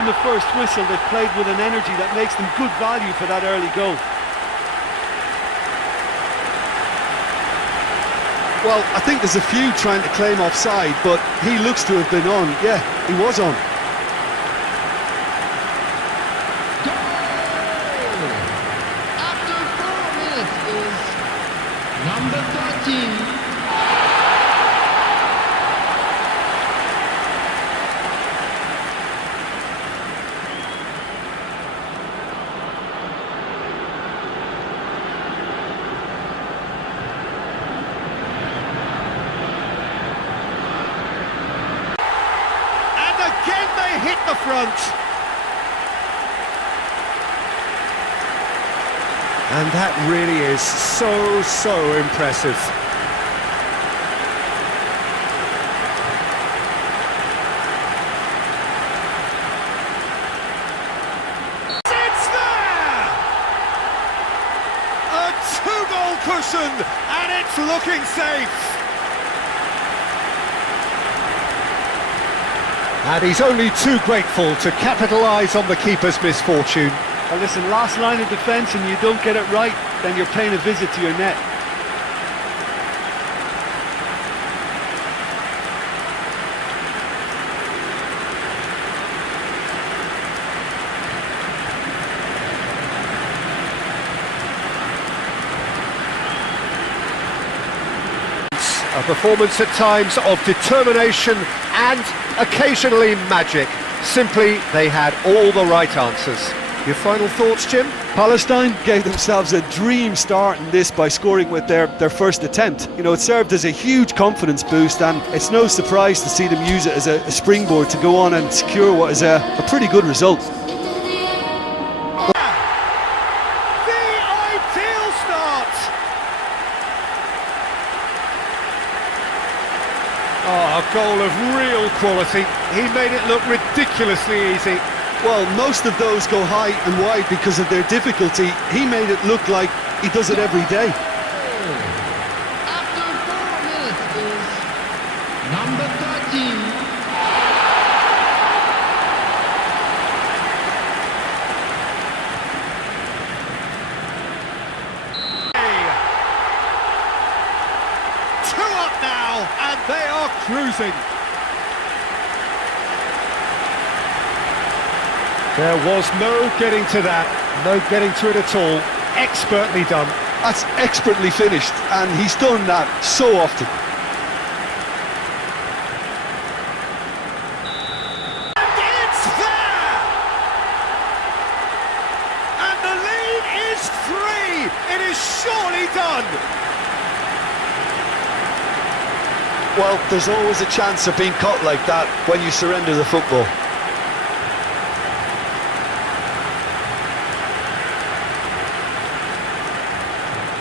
In the first whistle, they've played with an energy that makes them good value for that early goal. Well, I think there's a few trying to claim offside, but he looks to have been on. Yeah, he was on. Goal! After 4 minutes is number 13. Again they hit the front. And that really is so impressive. It's there! A 2-goal cushion, and it's looking safe. And he's only too grateful to capitalise on the keeper's misfortune. Well, listen, last line of defence and you don't get it right, then you're paying a visit to your net. A performance at times of determination and occasionally magic. Simply, they had all the right answers. Your final thoughts, Jim? Palestine gave themselves a dream start in this by scoring with their first attempt. You know, it served as a huge confidence boost, and it's no surprise to see them use it as a springboard to go on and secure what is a pretty good result. The ideal start! Oh, a goal of real quality. He made it look ridiculously easy. Well, most of those go high and wide because of their difficulty. He made it look like he does it every day. After 4 minutes is number 13. Two up now, and they are cruising. There was no getting to that, no getting to it at all. Expertly done. That's expertly finished, and he's done that so often. And it's there! And the lead is 3! It is surely done! Well, there's always a chance of being caught like that when you surrender the football.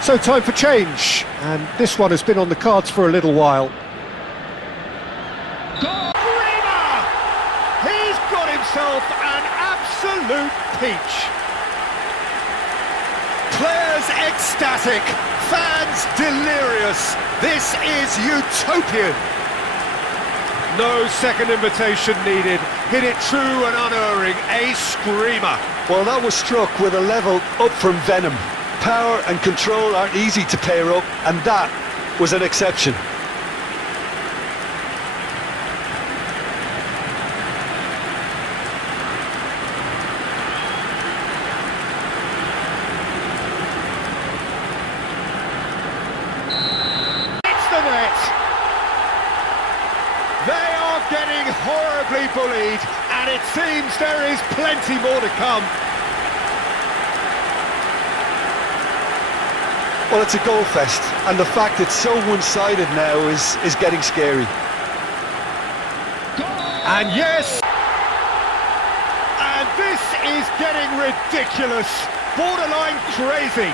So time for change, and this one has been on the cards for a little while. Screamer! He's got himself an absolute peach. Players ecstatic, fans delirious. This is utopian. No second invitation needed. Hit it true and unerring. A screamer. Well, that was struck with a level up from venom. Power and control aren't easy to pair up, and that was an exception. It's the net. They are getting horribly bullied, and it seems there is plenty more to come. Well, it's a goal fest, and the fact it's so one-sided now is getting scary. And yes, and this is getting ridiculous, borderline crazy.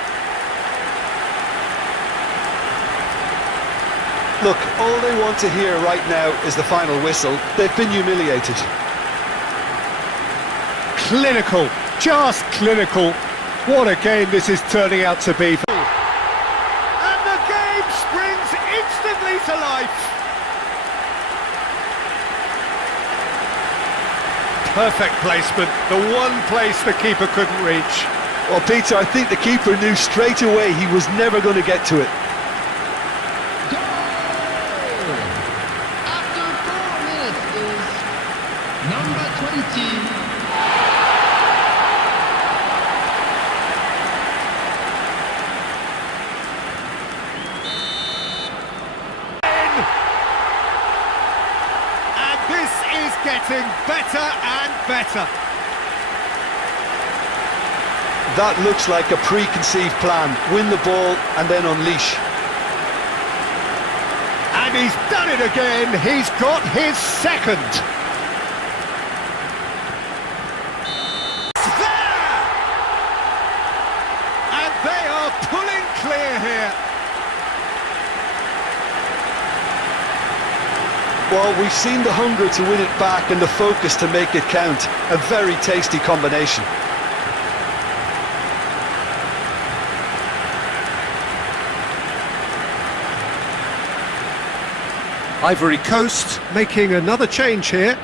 Look, all they want to hear right now is the final whistle. They've been humiliated. Clinical, just clinical. What a game this is turning out to be. And the game springs instantly to life. perfect placement, the one place the keeper couldn't reach. Well, Peter, I think the keeper knew straight away he was never going to get to it. Goal! After 4 minutes is number 20. And this is getting better and better. That looks like a preconceived plan. Win the ball and then unleash. And he's done it again. He's got his second. It's there! And they are pulling clear here. Well, we've seen the hunger to win it back and the focus to make it count. A very tasty combination. Ivory Coast making another change here.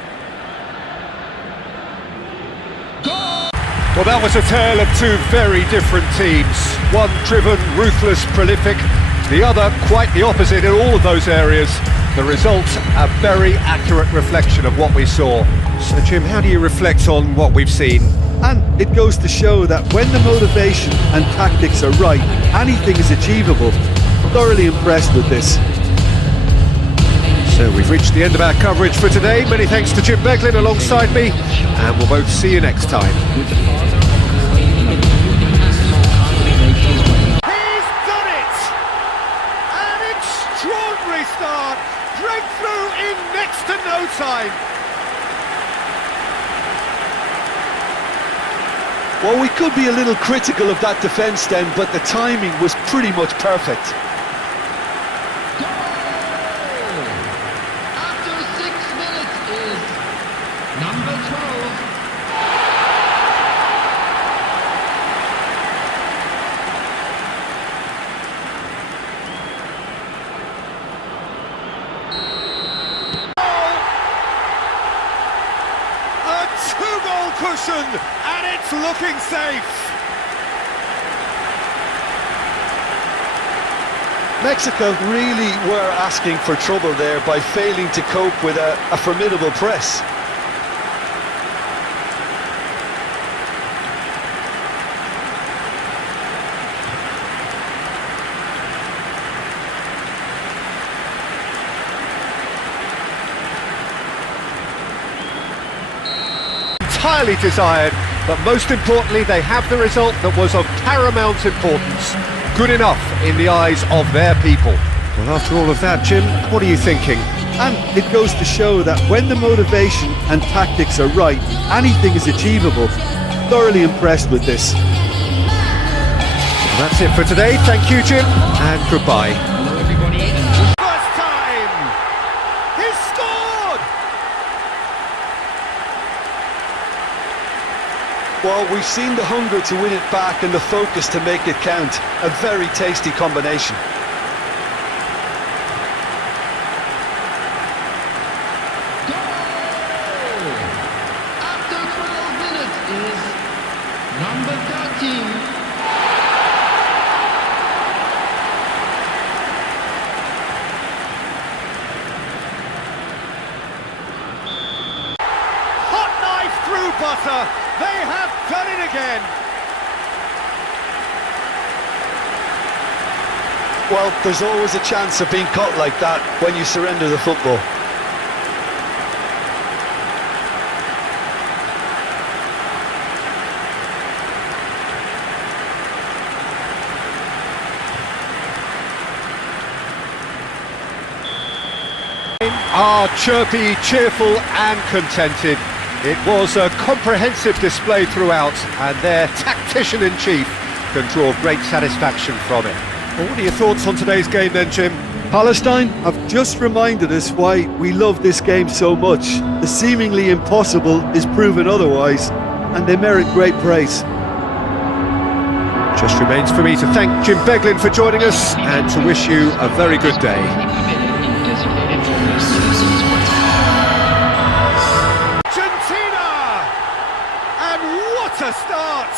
Well, that was a tale of two very different teams. One driven, ruthless, prolific. The other quite the opposite in all of those areas. The result, a very accurate reflection of what we saw. So, Jim, how do you reflect on what we've seen? And it goes to show that when the motivation and tactics are right, anything is achievable. Thoroughly impressed with this. So we've reached the end of our coverage for today. Many thanks to Jim Beglin alongside me, and we'll both see you next time. He's done it! An extraordinary start. Breakthrough in next to no time. Well, we could be a little critical of that defence then, but the timing was pretty much perfect. After 6 minutes is number 12. A two-goal cushion, and it's looking safe. Mexico really were asking for trouble there by failing to cope with a formidable press. Entirely desired, but most importantly they have the result that was of paramount importance. Good enough in the eyes of their people. Well, after all of that, Jim, what are you thinking? And it goes to show that when the motivation and tactics are right, anything is achievable. Thoroughly impressed with this. Well, that's it for today. Thank you, Jim, and goodbye. Hello everybody, and First time. He scored. Well, we've seen the hunger to win it back and the focus to make it count. A very tasty combination. goal! After 12 minutes is number 13. Hot knife through butter. They have done it again. Well, there's always a chance of being caught like that when you surrender the football. Are chirpy, cheerful and contented. It was a comprehensive display throughout, and their tactician-in-chief can draw great satisfaction from it. Well, what are your thoughts on today's game then, Jim? Palestine have just reminded us why we love this game so much. The seemingly impossible is proven otherwise, and they merit great praise. Just remains for me to thank Jim Beglin for joining us and to wish you a very good day. Argentina And what a start!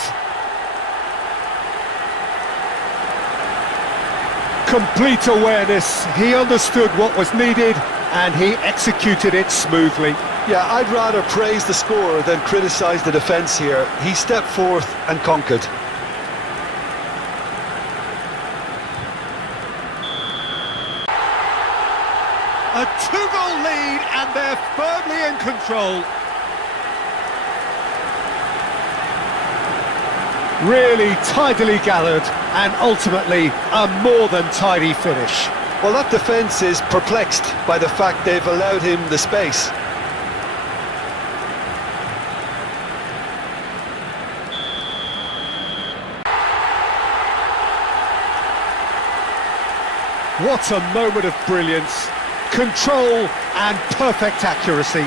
Complete awareness. He understood what was needed and he executed it smoothly. Yeah, I'd rather praise the scorer than criticise the defence here. He stepped forth and conquered. A 2-goal lead and they're firmly in control. Really tidily gathered and ultimately a more than tidy finish. Well, that defence is perplexed by the fact they've allowed him the space. What a moment of brilliance, control and perfect accuracy.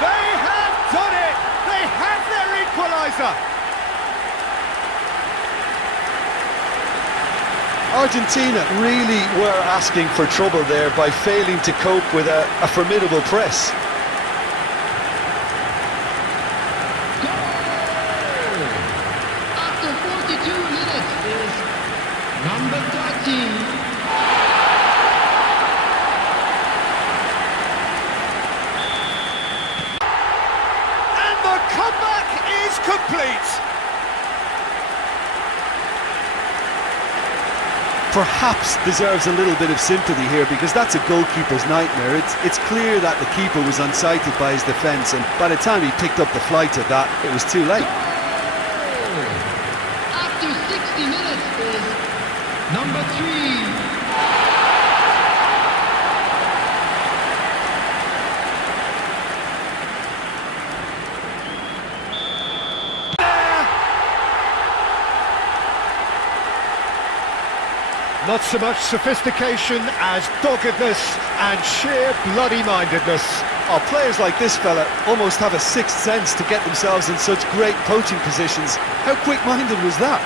They have done it! They have their equaliser! Argentina really were asking for trouble there by failing to cope with a formidable press. Goal! After 42 minutes is number 13. And the comeback is complete! Perhaps deserves a little bit of sympathy here because that's a goalkeeper's nightmare. It's clear that the keeper was unsighted by his defence, and by the time he picked up the flight of that, it was too late. After 60 minutes is number 3. Not so much sophistication as doggedness and sheer bloody-mindedness. Oh, players like this fella almost have a sixth sense to get themselves in such great poaching positions. How quick-minded was that?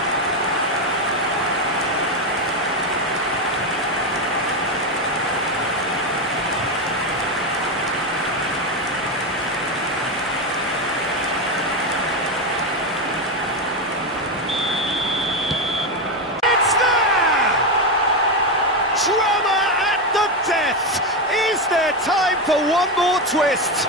Drama at the death! Is there time for one more twist?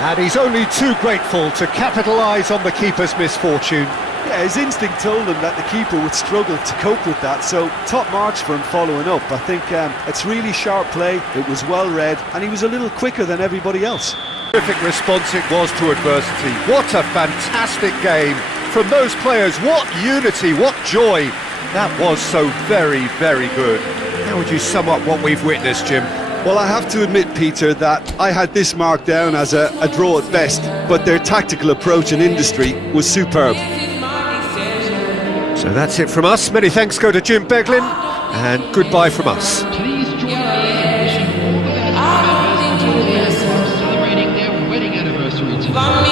And he's only too grateful to capitalise on the keeper's misfortune. Yeah, his instinct told him that the keeper would struggle to cope with that, so top marks for him following up. I think it's really sharp play, it was well read, and he was a little quicker than everybody else. Terrific response it was to adversity. What a fantastic game from those players. What unity, what joy. That was so very, very good. How would you sum up what we've witnessed, Jim? Well, I have to admit, Peter, that I had this marked down as a draw at best, but their tactical approach and industry was superb. So that's it from us. Many thanks go to Jim Beglin, and goodbye from us. Please join me in wishing all the best to our members and celebrating their wedding anniversary today.